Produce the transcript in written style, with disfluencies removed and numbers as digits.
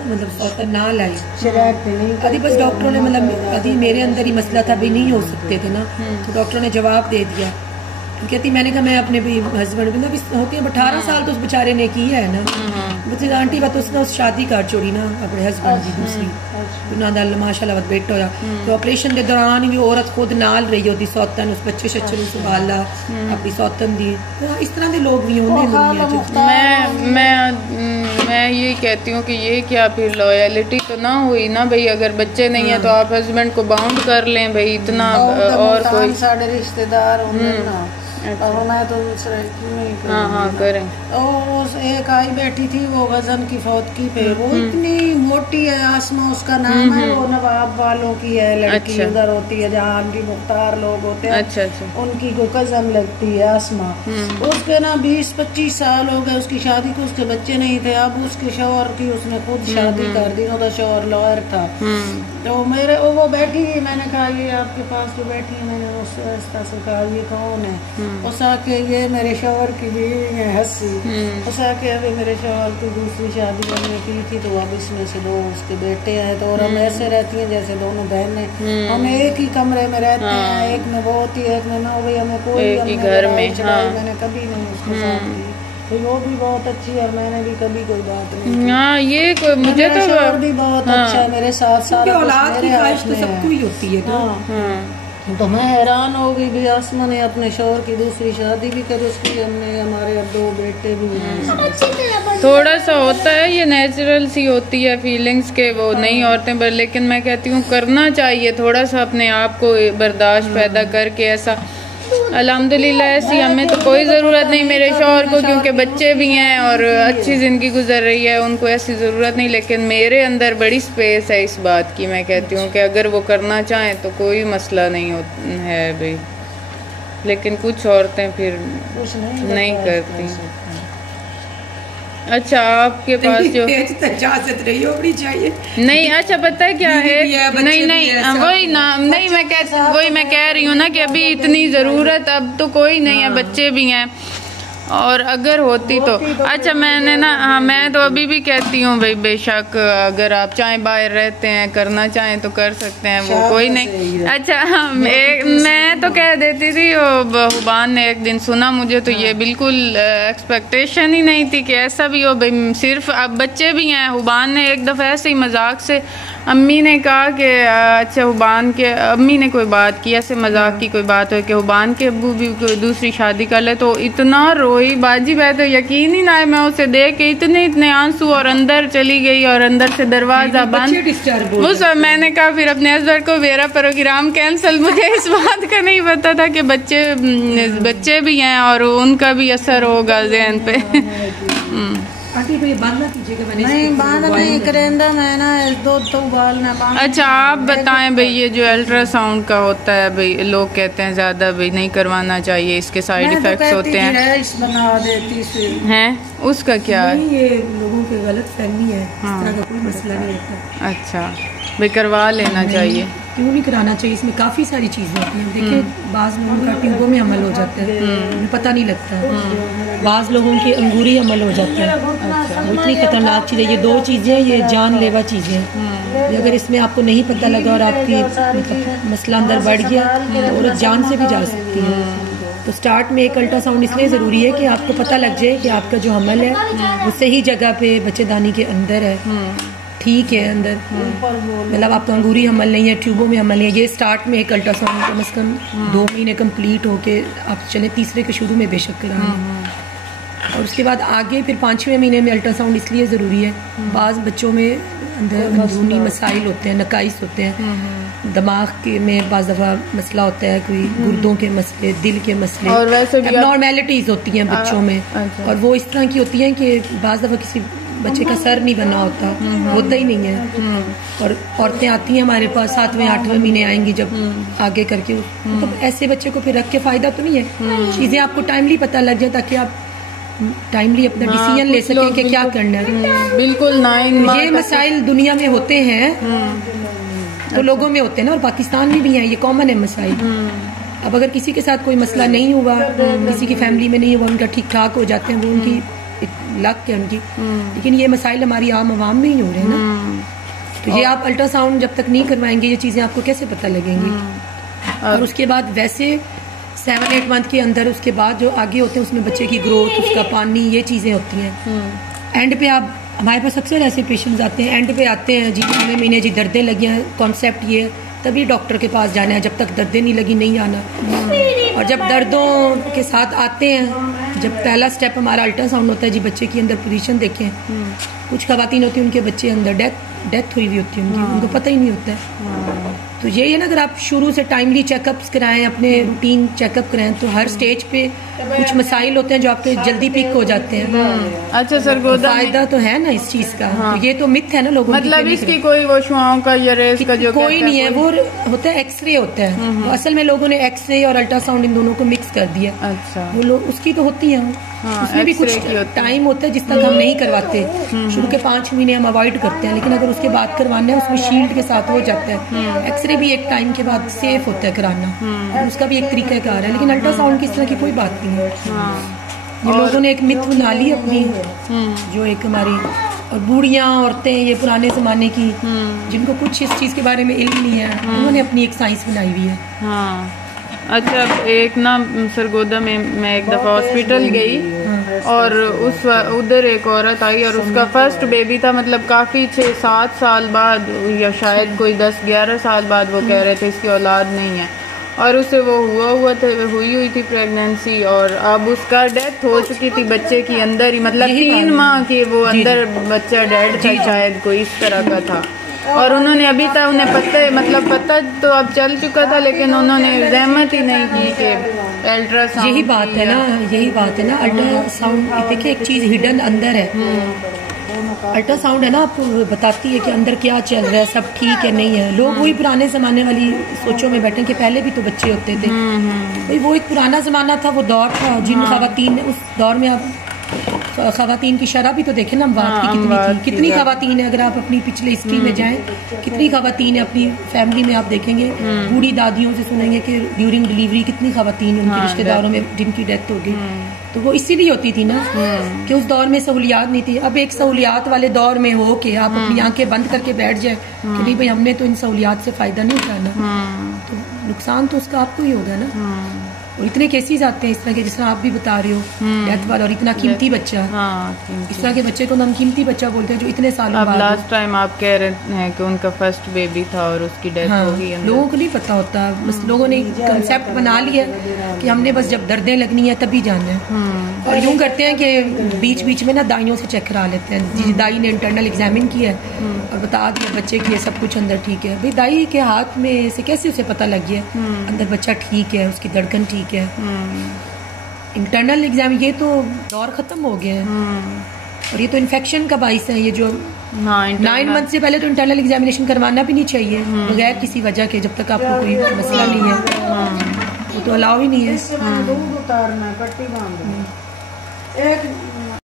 मतलब सौतन ना लाई अभी बस डॉक्टरों ने मतलब अभी मेरे अंदर ही मसला था भी नहीं हो सकते थे ना, तो डॉक्टरों ने जवाब दे दिया। कहती मैंने कहा मैं अपने भी हस्बैंड मतलब होती है 18 साल तो उस बेचारे ने की है ना, मुझे आंटी बात उसने उस शादी कर छोड़ी ना अपने हस्बैंड की दूसरी माशाल्लाह बेटा होया, तो ऑपरेशन के दौरान भी औरत खुद नाल रही होती सौतन उस बच्चे शच्चे ਨੂੰ संभाला अपनी सौतन दी, तो इस तरह के लोग भी होंगे। मैं ये कहती हूँ कि ये क्या फिर लॉयलिटी तो ना हुई ना भाई, अगर बच्चे नहीं है तो आप हस्बैंड को बाउंड कर लें भाई इतना, और कोई साढ़े रिश्तेदार होंगे ना। और मैं तो दूसरा नहीं करें। और एक आई बैठी थी वो गजन की फौतकी पे, वो इतनी मोटी है, आसमा उसका नाम है, वो नवाब वालों की है लड़की। अच्छा। उधर होती है जहाँ आंटी मुख्तार लोग होते हैं। अच्छा। उनकी को कजन लगती है आसमा। उसके ना 20-25 साल हो गए उसकी शादी को, उसके बच्चे नहीं थे। अब उसके शौहर की उसने खुद शादी कर दी, उसका शौहर लॉयर था। तो मेरे वो बैठी, मैंने कहा ये आपके पास जो बैठी है, मैंने उससे कहा ये कौन है? उस आके ये मेरे शौहर की बीवी है हंसी। उस आके अभी मेरे शौहर की दूसरी शादी हमने की थी, तो अब इसमें से 2 उसके बेटे हैं, तो और हम ऐसे रहती हैं जैसे दोनों बहनें, हम एक ही कमरे में रहते हैं, एक में वो होती है एक में ना, भाई हमें कोई घर में मैंने कभी नहीं उसके साथ की, तो वो भी बहुत अच्छी है और मैंने भी कभी कोई बात नहीं। हाँ ये कोई मुझे तो भी बहुत अच्छा है, मेरे 7 साल औलाद की ख्वाहिश तो सबको ही होती है। तो मैं हैरान हो गई भी आसमा ने अपने शौहर की दूसरी शादी भी कर उसकी, हमने हमारे 2 बेटे भी हैं। थोड़ा सा होता है ये नेचुरल सी होती है फीलिंग्स के वो नई औरतें, पर लेकिन मैं कहती हूँ करना चाहिए थोड़ा सा अपने आप को बर्दाश्त पैदा करके ऐसा। अल्हम्दुलिल्लाह ऐसी हमें तो कोई ज़रूरत नहीं मेरे शौहर को, क्योंकि बच्चे भी हैं और अच्छी ज़िंदगी गुजर रही है, उनको ऐसी ज़रूरत नहीं। लेकिन मेरे अंदर बड़ी स्पेस है इस बात की, मैं कहती हूँ कि अगर वो करना चाहें तो कोई मसला नहीं है भाई, लेकिन कुछ औरतें फिर नहीं करती। अच्छा आपके पास जो इजाजत नहीं होनी चाहिए नहीं, अच्छा पता है क्या है, नहीं वही ना, नहीं मैं कह रही हूँ ना कि अभी इतनी ज़रूरत अब तो कोई नहीं है, बच्चे भी हैं, और अगर होती तो अच्छा मैंने ना मैं तो अभी भी कहती हूँ भाई बेशक अगर आप चाहें बाहर रहते हैं करना चाहें तो कर सकते हैं, वो कोई नहीं। अच्छा मैं तो कह देती थी, हुबान ने एक दिन सुना मुझे तो ये बिल्कुल एक्सपेक्टेशन ही नहीं थी कि ऐसा भी हो भाई, सिर्फ अब बच्चे भी हैं। हुबान ने एक दफ़ा ऐसे ही मजाक से अम्मी ने कहा कि अच्छा हुबान के अम्मी ने कोई बात की ऐसे मजाक की कोई बात हो कि हुबान के अब्बू भी कोई दूसरी शादी कर ले, तो इतना रोई बाजी, मैं तो यकीन ही ना है, मैं उसे देख के इतने आंसू, और अंदर चली गई और अंदर से दरवाजा बंद। उस मैंने कहा फिर अपने हस्बैंड को मेरा प्रोग्राम कैंसिल, मुझे इस बात का नहीं पता था कि बच्चे भी हैं और उनका भी असर होगा ज़हन पे। नहीं बांध नहीं करेंदा मैं ना 2 उबालना। अच्छा आप बताएं भाई ये जो अल्ट्रासाउंड का होता है भाई, लोग कहते हैं ज्यादा भाई नहीं करवाना चाहिए, इसके साइड इफेक्ट्स होते हैं उसका क्या है? ये लोगों की गलत फहमी है, इस तरह का कोई मसला नहीं होता। अच्छा भाई करवा लेना चाहिए, क्यों नहीं कराना चाहिए, इसमें काफ़ी सारी चीज़ें होती हैं। देखिए बाज़ लोगों का ट्यूबों में अमल हो जाता है, उन्हें पता नहीं लगता, बाज़ लोगों की अंगूरी अमल हो जाता है। अच्छा। वो इतनी खतरनाक चीज़ है, ये 2 चीज़ें ये जानलेवा चीज़ें हैं। अगर इसमें आपको नहीं पता लगा और आपकी मतलब मसला अंदर बढ़ गया तो औरत जान से भी जा सकती है। तो स्टार्ट में एक अल्ट्रासाउंड इसलिए ज़रूरी है कि आपको पता लग जाए कि आपका जो अमल है वो सही जगह पे बच्चेदानी के अंदर है, ठीक है अंदर, मतलब आपका अंगूरी अमल नहीं है, ट्यूबों में अमल नहीं है। ये स्टार्ट में एक अल्ट्रासाउंड कम से कम 2 महीने कंप्लीट होके आप चले, तीसरे के शुरू में बेशक कराएं, और उसके बाद आगे फिर 5वें महीने में अल्ट्रासाउंड इसलिए ज़रूरी है, बाज़ बच्चों में अंदर अंदरूनी मसाइल होते हैं, नकाइस होते हैं, दिमाग के में बाज़ दफ़ा मसला होता है, कोई गुर्दों के मसले, दिल के मसले, और वैसे भी नॉर्मेलिटीज़ होती हैं बच्चों में। और वो इस तरह की होती हैं कि बाज़ दफ़ा किसी बच्चे का सर नहीं बना होता ही नहीं है, और औरतें आती हैं हमारे पास 7वें-8वें महीने आएंगी जब आगे करके, तो ऐसे बच्चे को फिर रख के फ़ायदा तो नहीं है। चीज़ें आपको टाइमली पता लग जाए ताकि आप टाइमली अपना डिसीजन ले सकें कि क्या करना है। बिल्कुल ये मसाइल दुनिया में होते हैं तो लोगों में होते हैं ना, और पाकिस्तान में भी हैं, ये कॉमन है मसाइल। अब अगर किसी के साथ कोई मसला नहीं हुआ, किसी की फैमिली में नहीं हुआ, उनका ठीक ठाक हो जाते हैं, वो उनकी लक है उनकी, लेकिन ये मसाइल हमारी आम आवाम में ही हो रहे हैं ना। तो ये आप अल्ट्रासाउंड जब तक नहीं करवाएंगे ये चीज़ें आपको कैसे पता लगेंगी। और उसके बाद वैसे 7-8 मंथ के अंदर उसके बाद जो आगे होते हैं उसमें बच्चे की ग्रोथ, उसका पानी, ये चीज़ें होती हैं। एंड पे आप, हमारे पास अक्सर ऐसे पेशेंट्स आते हैं, एंड पे आते हैं जी 9वें महीने जी दर्दें लगी हैं, कॉन्सेप्ट ये तभी डॉक्टर के पास जाना है, जब तक दर्दें नहीं लगी नहीं आना। और जब दर्दों के साथ आते हैं, जब पहला स्टेप हमारा अल्ट्रासाउंड होता है जी बच्चे की अंदर पोजीशन देखें। कुछ खवातीन होती हैं उनके बच्चे अंदर डेथ हुई हुई होती है उनको पता ही नहीं होता है। तो यही है ना, अगर आप शुरू से टाइमली चेकअप्स कराएं, अपने रूटीन चेकअप कराएं, तो हर स्टेज पे कुछ मसाइल होते हैं जो आपके जल्दी पिक हो जाते हैं। अच्छा सरगोदा, फायदा तो है ना इस चीज का। तो ये तो मिथ है ना लोगों की, मतलब इसकी कोई वो शुआओं का या रेस का जो कोई नहीं है, वो होता है एक्सरे होता है। तो असल में लोगों ने एक्सरे और अल्ट्रासाउंड इन दोनों को मिक्स कर दिया। अच्छा, वो लोग उसकी तो होती है, उसमें भी कुछ टाइम होता है जिस तक हम नहीं करवाते। शुरू के 5 महीने हम अवॉइड करते हैं, लेकिन अगर उसके बाद करवाना है उसमें शील्ड के साथ हो जाता है। एक्सरे भी एक टाइम के बाद सेफ होता है कराना, उसका भी एक तरीका कार है। लेकिन अल्ट्रासाउंड की इस तरह की कोई बात नहीं है। ये लोगों ने एक मिथ बना ली अपनी, जो एक हमारी, और बूढ़ियाँ औरतें, ये पुराने जमाने की जिनको कुछ इस चीज के बारे में इल्म नहीं है, उन्होंने अपनी एक साइंस बनाई हुई है। अच्छा, एक ना सरगोदा में मैं एक दफ़ा हॉस्पिटल गई और उधर एक औरत आई और उसका फर्स्ट बेबी था, मतलब काफ़ी 6-7 साल बाद या शायद कोई 10-11 साल बाद वो कह रहे थे इसकी औलाद नहीं है। और उसे वो हुई थी प्रेगनेंसी, और अब उसका डेथ हो चुकी थी बच्चे की अंदर ही, मतलब 3 माह के वो अंदर बच्चा डेड था शायद, कोई इस तरह का था। और उन्होंने अभी तक उन्हें पता तो अब चल चुका था, लेकिन उन्होंने रहमत ही नहीं की कि अल्ट्रासाउंड। यही बात है ना अल्ट्रासाउंड। देखिए एक चीज हिडन अंदर है। अल्ट्रासाउंड है ना, आपको बताती है कि अंदर क्या चल रहा है, सब ठीक है नहीं है। लोग वही पुराने जमाने वाली सोचों में बैठे कि पहले भी तो बच्चे होते थे। भाई वो एक पुराना जमाना था, वो दौर था जिन खवातीन, उस दौर में आप खवातीन की शरह भी तो देखें ना, बात की कितनी खवातीन है। अगर आप अपनी पिछले हिस्ट्री में जाएं, कितनी खवातीन है अपनी फैमिली में, आप देखेंगे बूढ़ी दादियों से सुनेंगे कि ड्यूरिंग डिलीवरी कितनी खवातीन उनके रिश्तेदारों में जिनकी डेथ हो गई। तो वो इसीलिए होती थी ना कि उस दौर में सहूलियात नहीं थी। अब एक सहूलियात वाले दौर में हो के आप अपनी आंखें बंद करके बैठ जाए कि नहीं भाई हमने तो इन सहूलियात से फायदा नहीं उठाना, तो नुकसान तो उसका आपको ही होगा ना। और इतने केसेस आते हैं इस तरह के, जिस तरह आप भी बता रहे हो, डेथ वाला, और इतना कीमती बच्चा। इस तरह के बच्चे को हम कीमती बच्चा बोलते हैं जो इतने सालों बाद। लास्ट टाइम आप कह रहे हैं कि उनका फर्स्ट बेबी था और उसकी डेथ हो गई। लोगों को नहीं पता होता, बस लोगों ने कंसेप्ट बना लिया कि हमने बस जब दर्दें लगनी है तभी जाना है। और यूं करते हैं कि बीच बीच में ना दाइयों से चेक करा लेते हैं। दाई ने इंटरनल एग्जामिन किया और बता दिया बच्चे की सब कुछ अंदर ठीक है। भाई दाई के हाथ में से कैसे उसे पता लग गया अंदर बच्चा ठीक है, उसकी धड़कन ठीक है। इंटरनल एग्जाम, ये तो दौर खत्म हो गया है। और ये तो इन्फेक्शन का बाइस है। ये जो 9 मंथ से पहले तो इंटरनल एग्जामिनेशन करवाना भी नहीं चाहिए बगैर किसी वजह के, जब तक आपको कोई मसला नहीं है, वो तो अलाउ ही नहीं है। दूध उतारना, पट्टी बांधना, एक